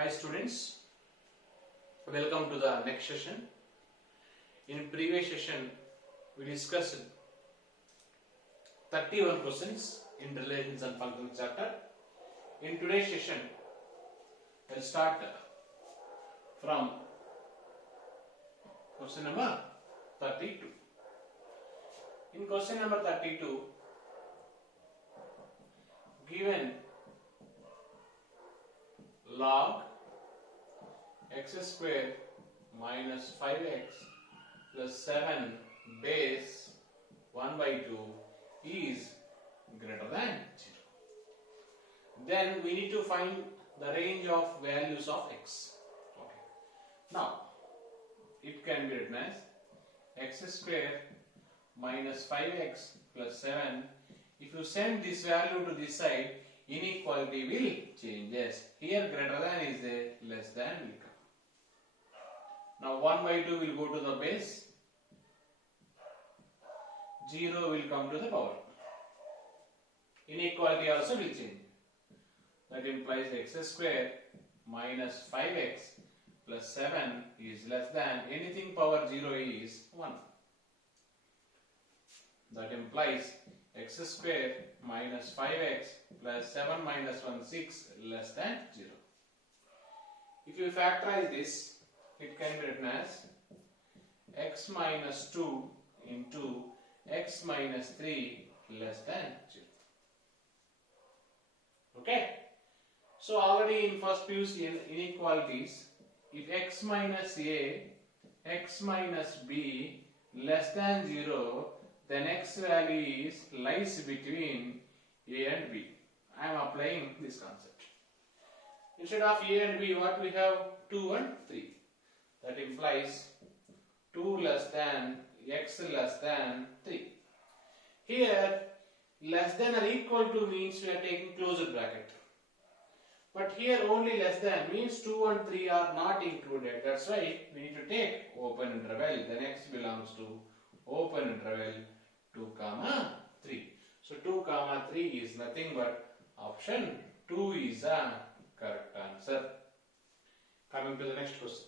Hi students, welcome to the next session. In previous session we discussed 31 questions in relations and functions chapter. In today's session we will start from question number 32. In question number 32, given log x square minus 5x plus 7 base 1 by 2 is greater than 0. Then we need to find the range of values of x. Okay. Now, it can be written as x square minus 5x plus 7. If you send this value to this side, inequality will changes. Here greater than is there, less than will come. Now 1 by 2 will go to the base, 0 will come to the power. Inequality also will change. That implies x square minus 5x plus 7 is less than, anything power 0 is 1. That implies x square minus 5x plus 7 minus 1 6 less than 0. If you factorize this, it can be written as x minus 2 into x minus 3 less than 0. Okay. So already in first PUC inequalities, if x minus a, x minus b less than 0, then x value lies between a and b. I am applying this concept. Instead of a and b, what we have? 2 and 3. That implies 2 less than x less than 3. Here, less than or equal to means we are taking closed bracket. But here only less than means 2 and 3 are not included. That's why we need to take open interval. Then x belongs to open interval 2 comma 3. So 2 comma 3 is nothing but option 2 is a correct answer. Coming to the next question.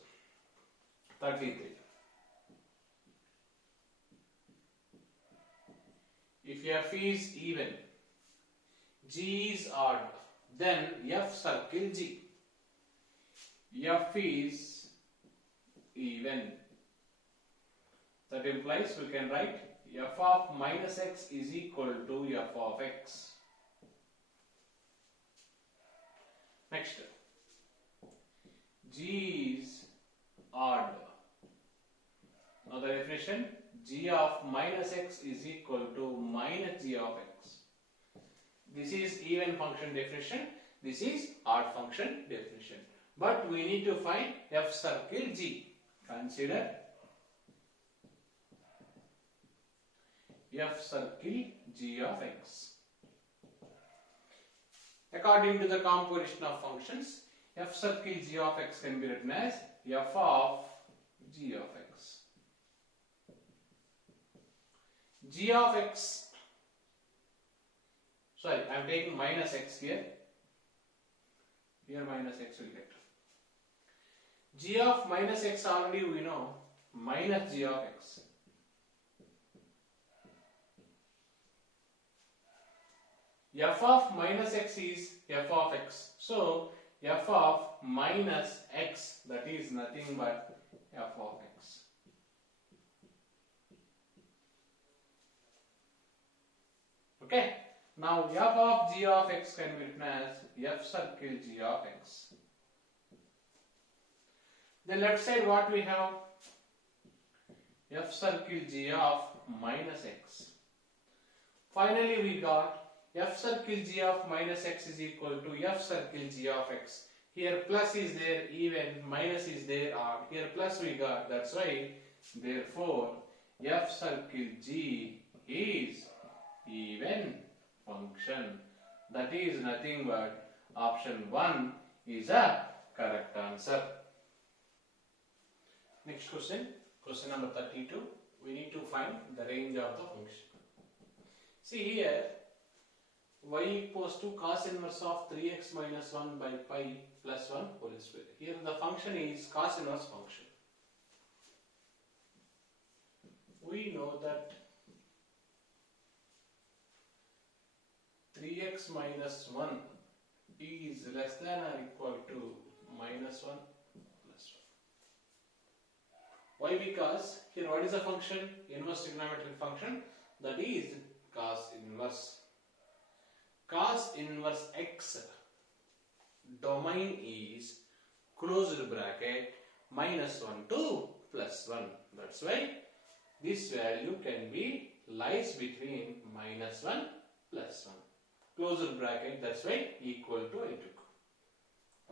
33. If f is even, g is odd, then f circle g. F is even. That implies we can write f of minus x is equal to f of x. Next, g is odd. Now the definition, g of minus x is equal to minus g of x. This is even function definition, this is odd function definition. But we need to find f circle g. Consider f circle g of x. According to the composition of functions, f circle g of x can be written as f of g of x. G of x, sorry, I am taking minus x here. Here minus x will get. G of minus x already we know, minus g of x. F of minus x is f of x. So, f of minus x, that is nothing but f of x. Okay. Now, f of g of x can be written as f circle g of x. Then left side what we have? F circle g of minus x. Finally, we got f circle g of minus x is equal to f circle g of x. Here plus is there, even, minus is there, odd. Here plus we got, that's why, therefore, f circle g is even function. That is nothing but option 1 is a correct answer. Next question, question number 32. We need to find the range of the function. See here, y equals to cos inverse of 3x minus 1 by pi plus 1 whole square. Here the function is cos inverse function. We know that 3x minus 1 is less than or equal to minus 1 plus 1. Why? Because here what is the function? Inverse trigonometric function, that is cos inverse. Cos inverse x domain is closed bracket minus 1 to plus 1. That's why this value can be lies between minus 1 plus 1. Closed bracket, that's why equal to I took.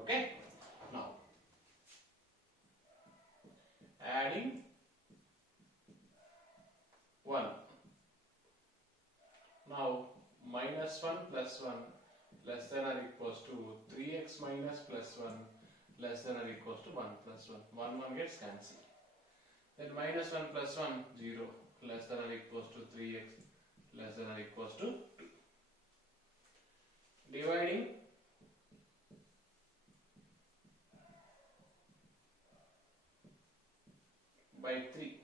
Okay? Now, adding 1. Now, minus 1 plus 1 less than or equals to 3x minus plus 1 less than or equals to 1 plus 1. 1 gets cancelled. Then minus 1 plus 1, 0, less than or equals to 3x less than or equals to 2. Dividing by 3.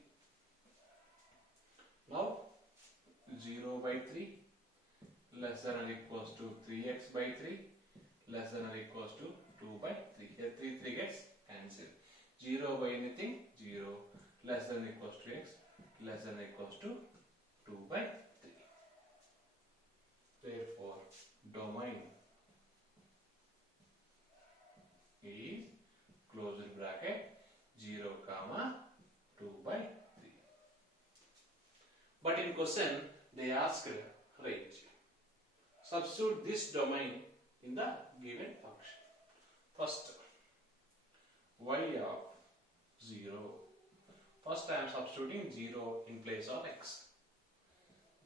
Now 0 by 3 less than or equals to 3x by 3 less than or equals to 2 by 3. Here 3 gets cancelled. 0 by anything, 0, less than or equals to x less than or equals to 2 by 3. Therefore, domain is closed bracket 0 comma 2 by 3. But in question they asked range. Substitute this domain in the given function. First, y of 0. First I am substituting 0 in place of x.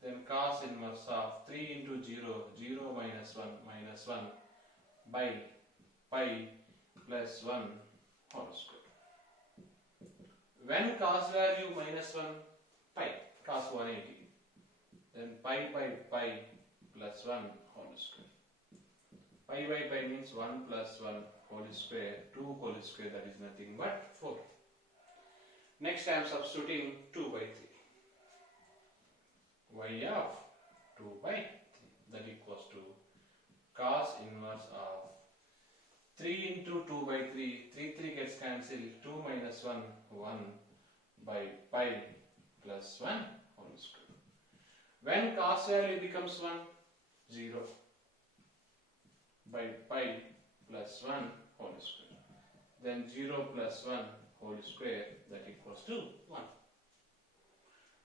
Then cos inverse of 3 into 0, 0 minus 1 by pi plus 1 whole square. When cos value minus 1, pi, cos 180. Then pi by pi plus 1 whole square. Pi by pi means 1 plus 1 whole square, 2 whole square, that is nothing but 4. Next I am substituting 2 by 3. Y of 2 by 3, that equals to cos inverse of 3 into 2 by 3, 3 gets cancelled, 2 minus 1, 1 by pi plus 1 whole square. When cos value becomes 1, 0 by pi plus 1 whole square. Then 0 plus 1 whole square, that equals to 1.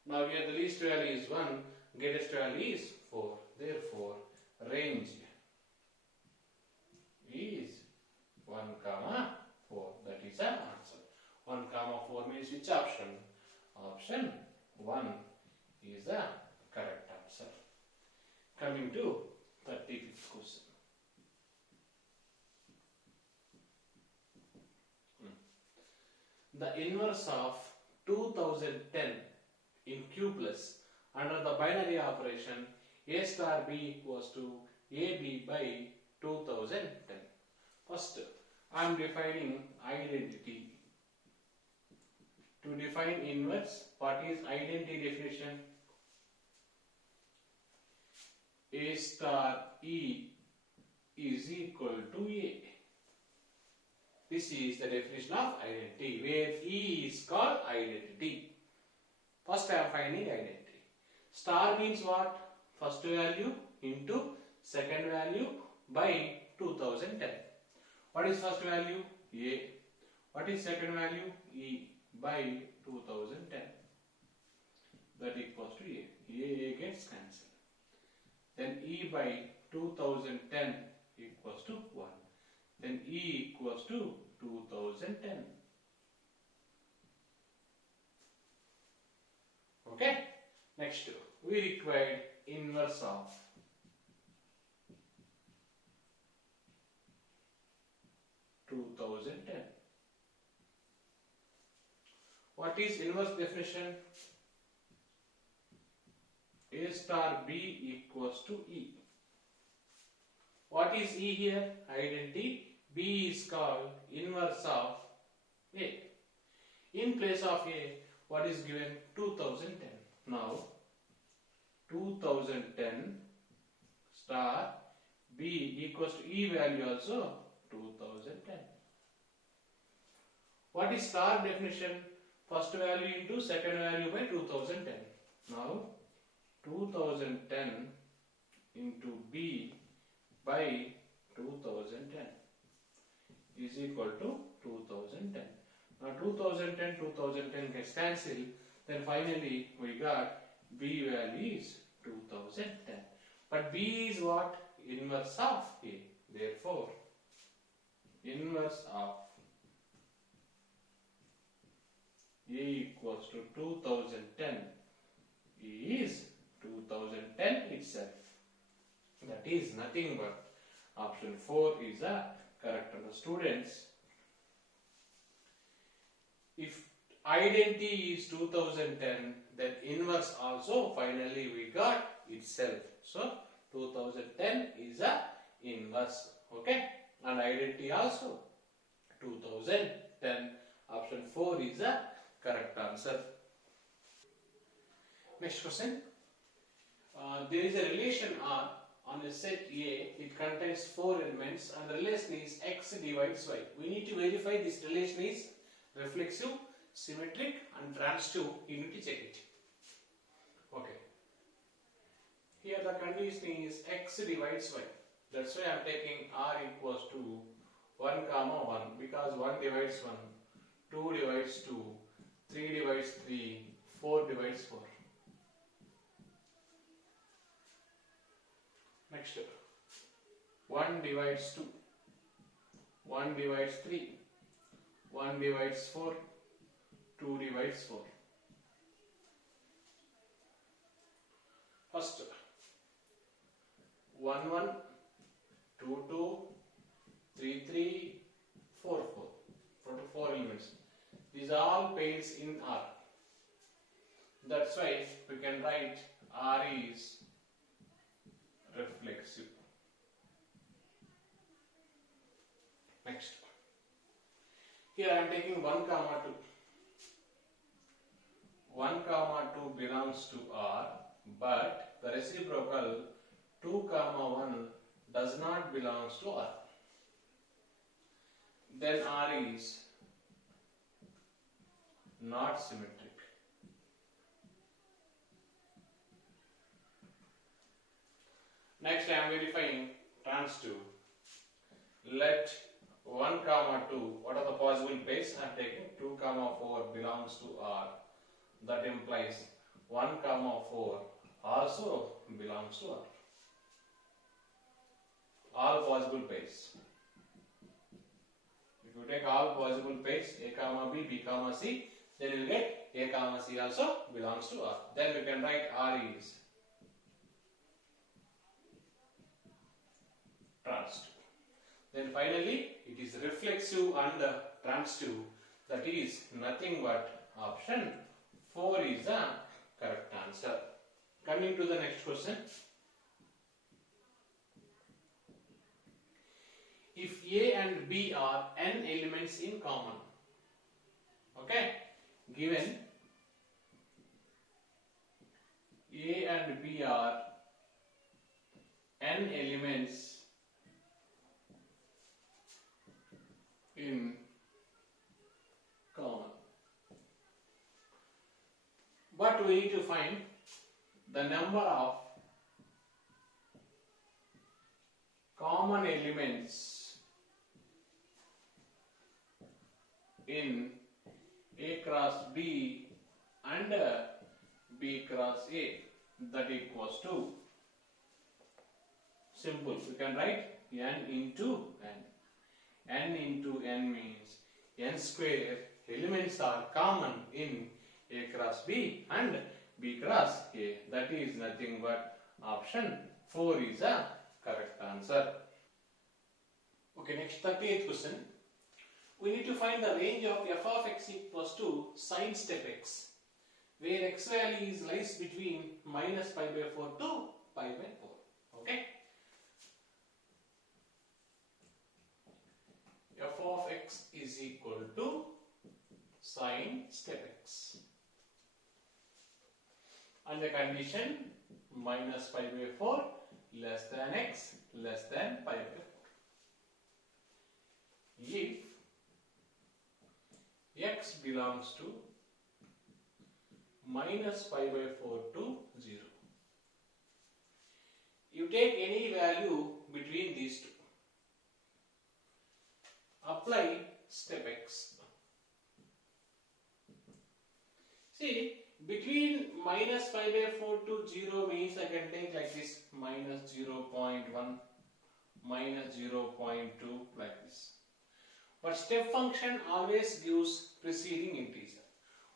Now here the least value is 1, greatest value is 4. Therefore, range is 1 comma 4. That is the answer. 1 comma 4 means which option? Option 1 is the correct answer. Coming to 35th question. The inverse of 2010 in Q plus under the binary operation A star B equals to AB by 2010. First, I am defining identity. To define inverse, what is identity definition? A star E is equal to A. This is the definition of identity, where E is called identity. First I am finding identity. Star means what? First value into second value by 2010. What is first value? A. What is second value? E by 2010. That equals to A. A gets cancelled. Then E by 2010 equals to 1. Then E equals to 2010. Okay. Next, we required inverse of 2010. What is inverse definition? A star B equals to E. What is E here? Identity. B is called inverse of A. In place of A, what is given? 2010. Now, 2010 star B equals to E value also 2010. What is star definition? First value into second value by 2010. Now, 2010 into B by 2010 is equal to 2010. Now 2010 gets cancelled. Then finally we got B value is 2010. But B is what? Inverse of A. Therefore, inverse of A equals to 2010 is 2010 itself. That is nothing but option 4 is a correct answer. Students, if identity is 2010, then inverse also finally we got itself. So 2010 is a inverse. Okay, and identity also 2010. Option 4 is a correct answer. Next question. There is a relation R on a set A. It contains 4 elements and the relation is X divides Y. We need to verify this relation is reflexive, symmetric and transitive. You need to check it. Okay. Here the condition is X divides Y. That's why I am taking R equals to 1 comma 1 because 1 divides 1, 2 divides 2, 3 divides 3, 4 divides 4. Next, 1 divides 2, 1 divides 3, 1 divides 4, 2 divides 4. First, 1 1, 2 2, 3 3, 4 4. 4 elements. These are all pairs in R. That's why we can write R is reflexive. Next. Here I am taking 1 comma 2. 1 comma 2 belongs to R, but the reciprocal 2 comma 1 does not belong to R. Then R is not symmetric. Next I am verifying transitive. Let 1 comma 2, what are the possible pairs? I am taking 2 comma 4 belongs to R. That implies 1 comma 4 also belongs to R. All possible pairs. If you take all possible pairs A comma B, B comma C, then you will get A comma C also belongs to R. Then we can write R is transitive. Then finally it is reflexive and transitive. That is nothing but option 4 is the correct answer. Coming to the next question. If A and B are n elements in common, okay, given A and B are n elements in common, but we need to find the number of common elements in A cross B and B cross A. That equals to, simple, we can write n into n. N into n means n square elements are common in A cross B and B cross A. That is nothing but option 4 is a correct answer. Okay, next 38th question. We need to find the range of f of x equals to sin step x, where x value lies between minus pi by 4 to pi by 4. Okay. f of x is equal to sine step x. And the condition minus pi by 4 less than x less than pi by 4. If x belongs to minus pi by 4 to 0, you take any value between these two. Apply step x. See, between minus pi by 4 to 0 means I can take like this, minus 0.1, minus 0.2, like this. But step function always gives preceding integer.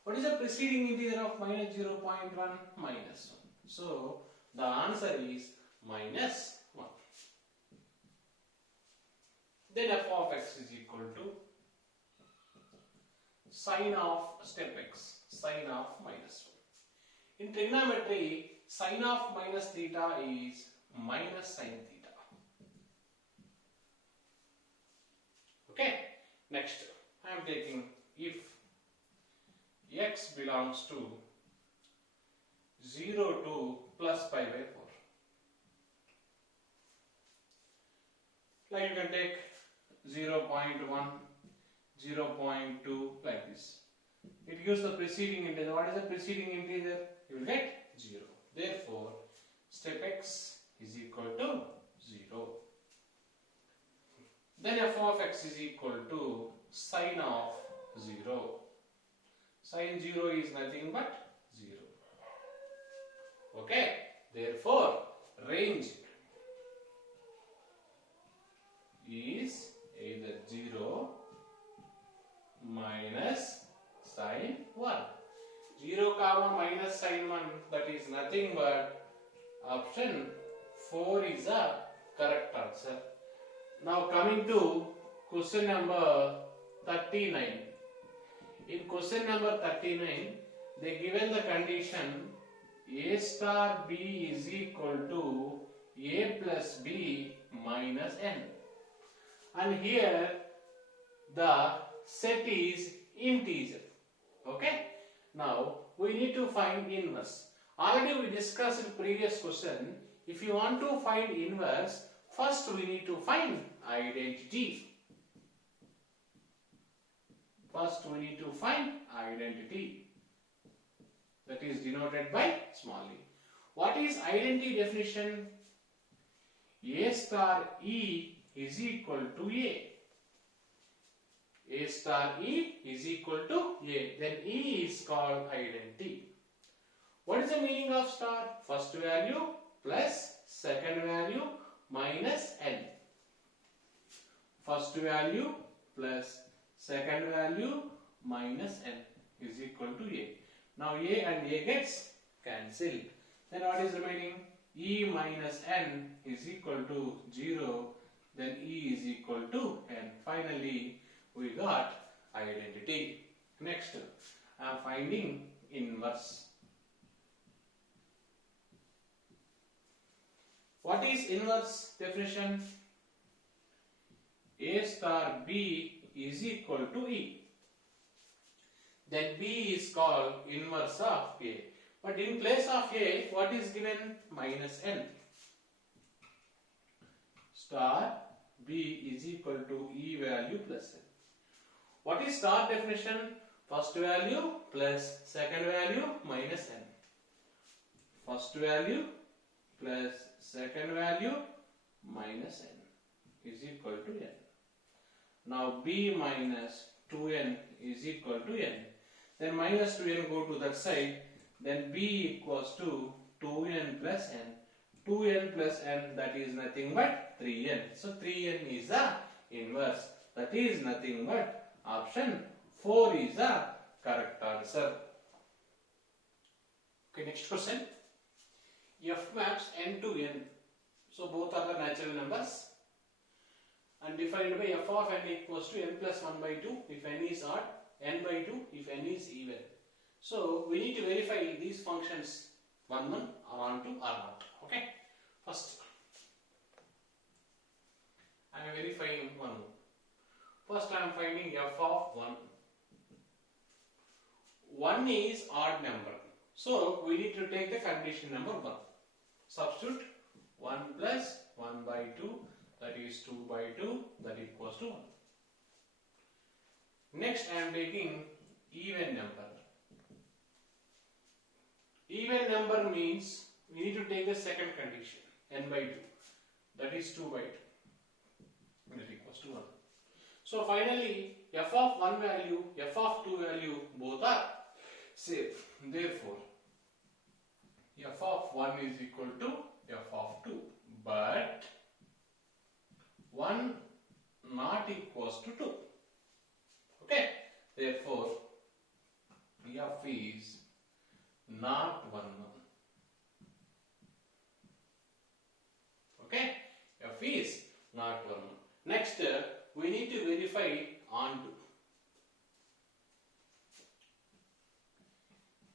What is the preceding integer of minus 0.1? Minus 1. So, the answer is minus 1. Then f of x is equal to sine of step x, sine of minus 1. In trigonometry, sine of minus theta is minus sine theta. Okay, next I am taking if x belongs to 0 to plus pi by 4. Like you can take 0.1, 0.2, like this. It gives the preceding integer. What is the preceding integer? You will get 0. Therefore, step x is equal to 0. Then f of x is equal to sine of 0. Sine 0 is nothing but 0. Okay. Therefore, range is either 0 minus sine 1. 0 comma minus sine 1, that is nothing but option 4 is a correct answer. Now coming to question number 39. In question number 39, they given the condition a star b is equal to a plus b minus n. And here the set is integer. Okay. Now we need to find inverse. Already we discussed in previous question. If you want to find inverse, first we need to find identity. First we need to find identity. That is denoted by small e. What is identity definition? A star e is equal to a. A star e is equal to a. Then e is called identity. What is the meaning of star? First value plus second value minus n. First value plus second value minus n is equal to a. Now a and a gets cancelled. Then what is remaining? E minus n is equal to 0. Then e is equal to n. Finally, we got identity. Next, I am finding inverse. What is inverse definition? A star b is equal to e. Then b is called inverse of a. But in place of a, what is given? Minus n. Star b is equal to e value plus n. What is star definition? First value plus second value minus n. First value plus second value minus n is equal to n. Now b minus 2n is equal to n. Then minus 2n go to that side. Then b equals to 2n plus n. 2n plus n, that is nothing but 3n. So 3n is the inverse. That is nothing but option 4 is the correct answer. Okay, next question. F maps n to n. So both are the natural numbers. And defined by f of n equals to n plus 1 by 2 if n is odd, n by 2 if n is even. So we need to verify these functions 1 1 or on 2 or not. Okay. First, I am verifying 1 1. First I am finding f of 1. 1 is odd number. So we need to take the condition number 1. Substitute 1 plus 1 by 2, that is 2 by 2, that equals to 1. Next I am taking even number. Even number means we need to take the second condition, n by 2, that is 2 by 2, that equals to 1. So finally f of 1 value, f of 2 value both are same. Therefore f of 1 is equal to f of 2, but 1 not equals to 2. Okay, therefore f is not 1 1. Okay, f is not 1 1. Next we need to verify onto.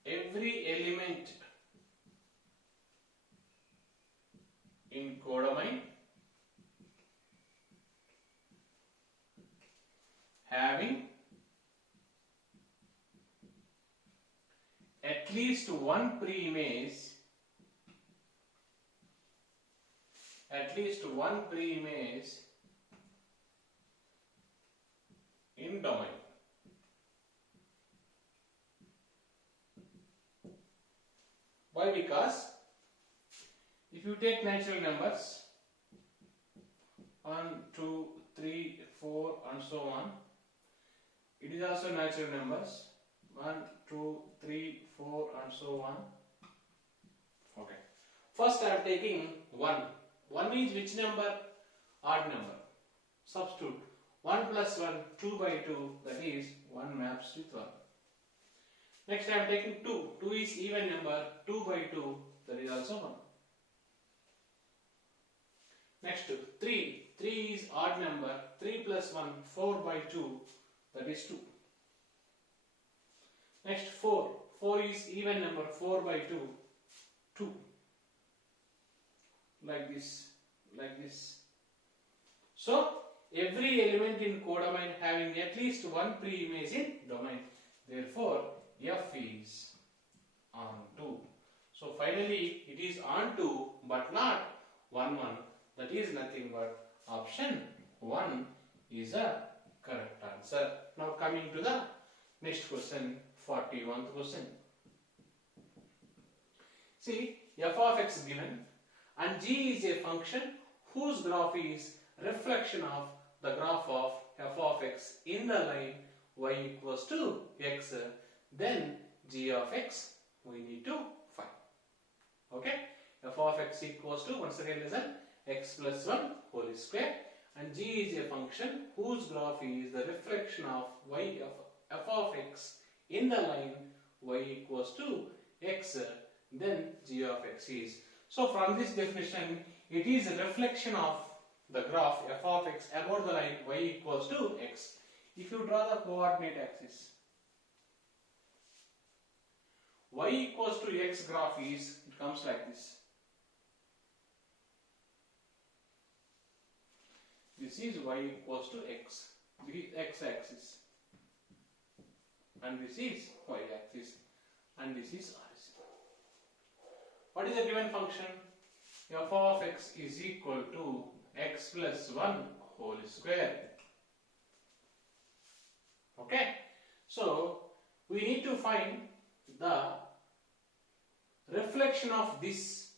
Every element in codomain having at least one pre-image in domain. Why? Because if you take natural numbers 1, 2, 3, 4 and so on, it is also natural numbers 1, 2, 3, 4 and so on. Okay. First I am taking 1. 1 is which number? Odd number. Substitute 1 plus 1, 2 by 2, that is 1 maps with 1. Next I am taking 2. 2 is even number, 2 by 2, that is also 1. Next 3. 3 is odd number, 3 plus 1, 4 by 2, that is 2. Next 4. 4 is even number, 4 by 2, 2. Like this. So every element in codomain having at least one pre-image in domain. Therefore f is onto. So finally it is onto but not 1 1. That is nothing but option 1 is a correct answer. Now coming to the next question, 41st question. See, f of x given and g is a function whose graph is reflection of the graph of f of x in the line y equals to x, then g of x we need to find. Okay, f of x equals to, once again listen, x plus 1 whole square, and g is a function whose graph is the reflection of y of f of x in the line y equals to x, then g of x is. So from this definition, it is a reflection of the graph f of x about the line y equals to x. If you draw the coordinate axis, y equals to x graph is, it comes like this. This is y equals to x, this is x axis, and this is y axis, and this is horizontal. What is the given function? F of x is equal to x plus 1 whole square. Okay, so we need to find the reflection of this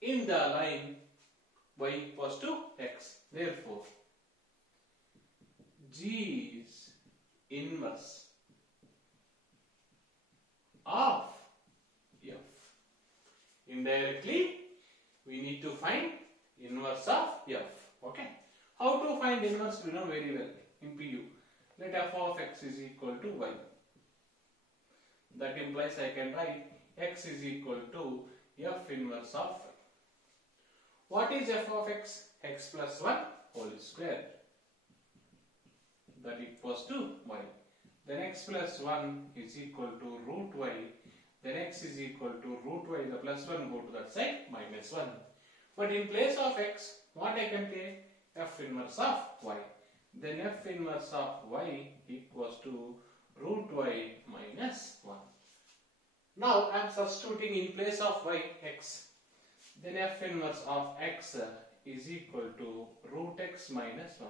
in the line y equals to x. Therefore g is inverse of f. Indirectly we need to find inverse of f. Okay, how to find inverse we know very well in PU. Let f of x is equal to y. That implies I can write x is equal to f inverse of y. What is f of x? X plus 1 whole square, that equals to y. Then x plus 1 is equal to root y. Then x is equal to root y. The plus 1 go to that side, minus 1. But in place of x, what I can take? F inverse of y. then f inverse of y equals to root y minus 1. Now I am substituting in place of y x. Then f inverse of x is equal to root x minus 1.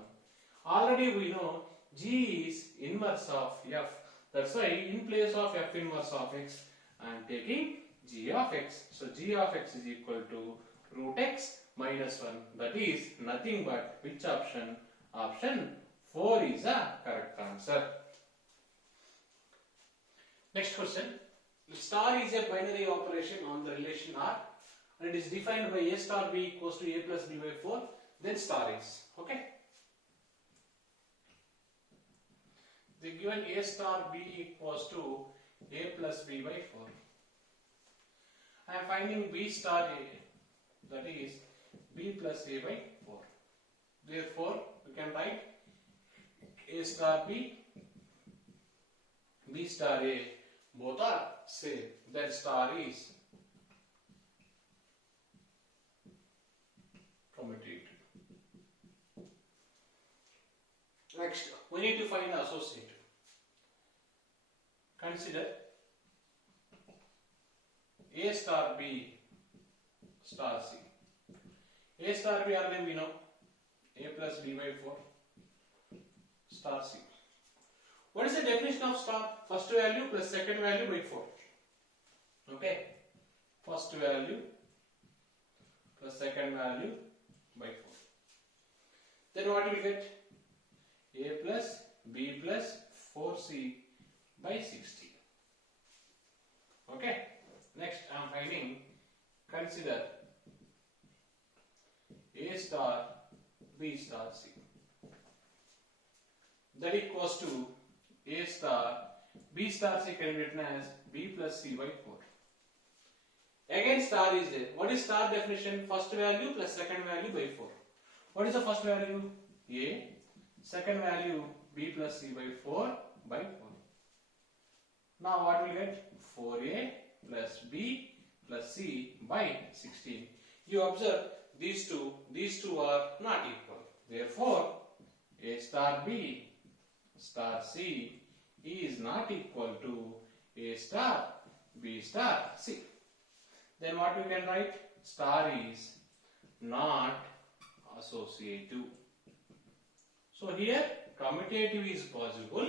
Already we know g is inverse of f. That's why in place of f inverse of x I am taking g of x. So g of x is equal to root x minus 1. That is nothing but which option? Option 4 is a correct answer. Next question. Star is a binary operation on the relation R and it is defined by a star b equals to a plus b by 4. Then star is. Okay. They given a star b equals to a plus b by 4. I am finding b star a, that is b plus a by 4. Therefore, we can write a star b, b star a, both are same. Then star is commutative. Next, we need to find the associative. Consider a star b star c. A star b already we know, a plus b by 4 star c. What is the definition of star? First value plus second value by 4. Okay. First value plus second value by 4. Then what we get? A plus b plus 4c by 60. Okay. Next I am finding, consider a star b star c. That equals to a star b star c can be written as b plus c by 4. Again star is there. What is star definition? First value plus second value by 4. What is the first value? A. Second value b plus c by 4 by 4. Now what we get? 4a plus b plus c by 16. You observe these two are not equal. Therefore, a star b star c is not equal to a star b star c. Then what we can write? Star is not associative. So here commutative is possible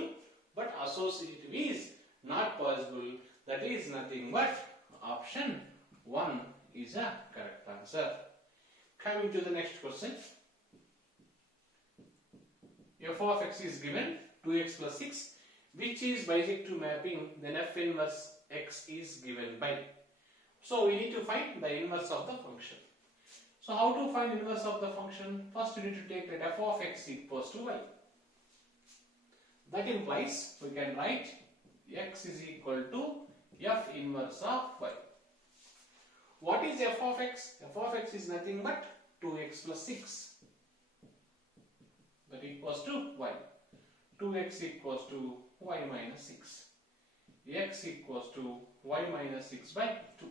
but associative is not possible. That is nothing but option 1 is a correct answer. Coming to the next question. F of x is given 2x plus 6 which is bijective mapping, then f inverse x is given by. So we need to find the inverse of the function. So how to find inverse of the function? First we need to take that f of x equals to y. That implies we can write x is equal to f inverse of y. What is f of x? F of x is nothing but 2x plus 6. That equals to y. 2x equals to y minus 6. X equals to y minus 6 by 2.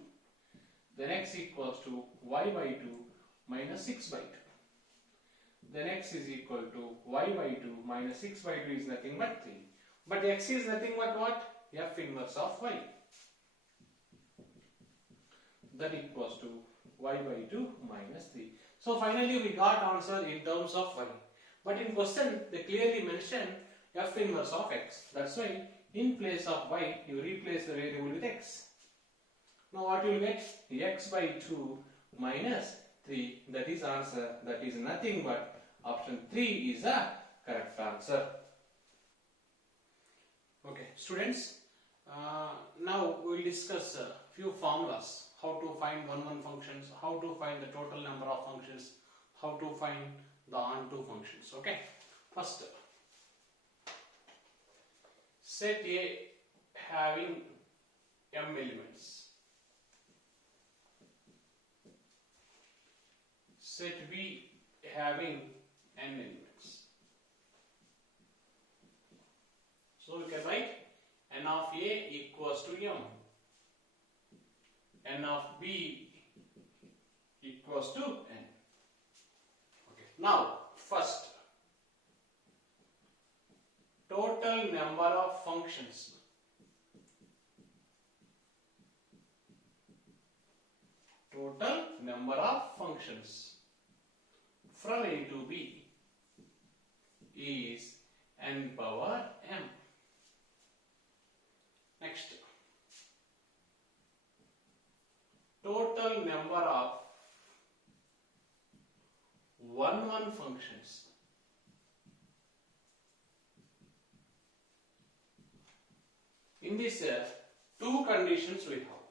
Then x equals to y by 2 minus 6 by 2. Then x is equal to y by 2 minus 6 by 2 is nothing but 3. But x is nothing but what? F inverse of y. That equals to y by 2 minus 3. So finally we got answer in terms of y. But in question they clearly mention f inverse of x. That's why in place of y you replace the variable with x. Now what you will get? X by 2 minus 3. That is answer. That is nothing but option 3 is a correct answer. Okay, students. Now we will discuss a few formulas. How to find 1 functions, how to find the total number of functions, how to find the onto functions. Okay. First, set A having m elements. Set B having n elements. So we can write n of A equals to m. N of B equals to n. Okay. Now, first, total number of functions. Total number of functions from A to B is n power m. Next, total number of 1-1 functions in this two conditions we have.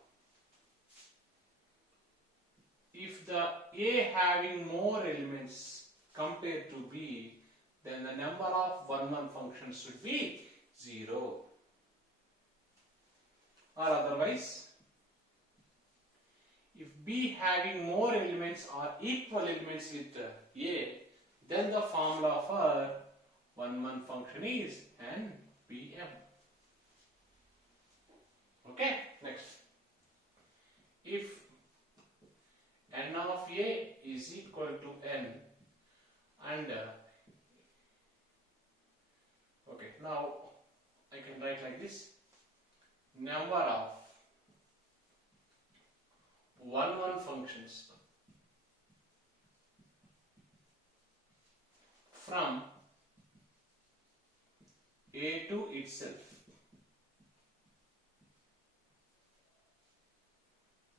If the A having more elements compared to B, then the number of 1-1 functions should be 0. Or otherwise, if B having more elements or equal elements with A, then the formula for 1-1 function is NPM. Okay, next. If n of A is equal to n and okay, now I can write like this: number of 1-1 functions from A to itself.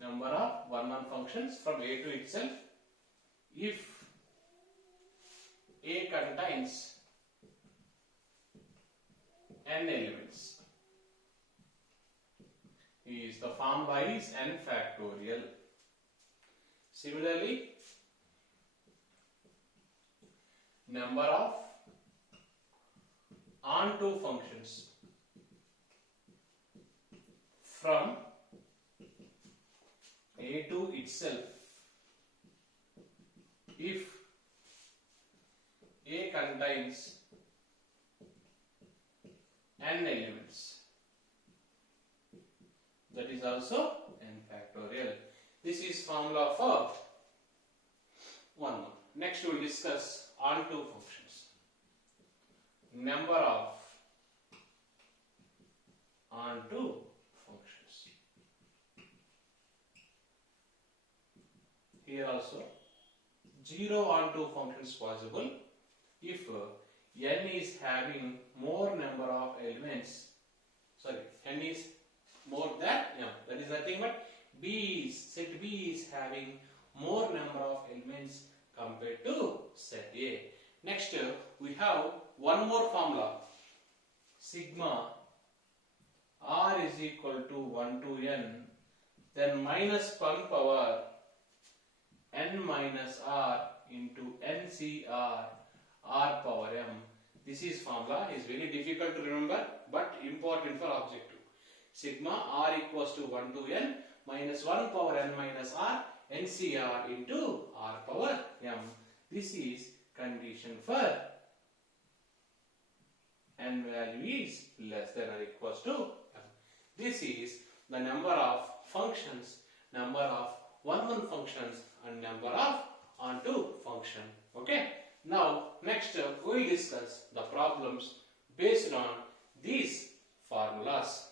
Number of 1-1 functions from A to itself if A contains n elements. Is the formula is n factorial. Similarly, number of onto functions from A to itself if A contains n elements, that is also n factorial. This is formula for 1. Next we will discuss onto functions. Number of onto functions. Here also 0 onto functions possible if n is having more number of elements. N is more than m. That is nothing but set B is having more number of elements compared to set A. Next, we have one more formula. Sigma r is equal to 1 to n, then minus 1 power n minus r into ncr r power m. This is formula is very difficult to remember but important for objective. Sigma r equals to 1 to n minus 1 power n minus r ncr into r power m. This is condition for n value is less than or equals to m. This is the number of functions, number of 1-1 functions and number of onto function. Okay. Now next we will discuss the problems based on these formulas.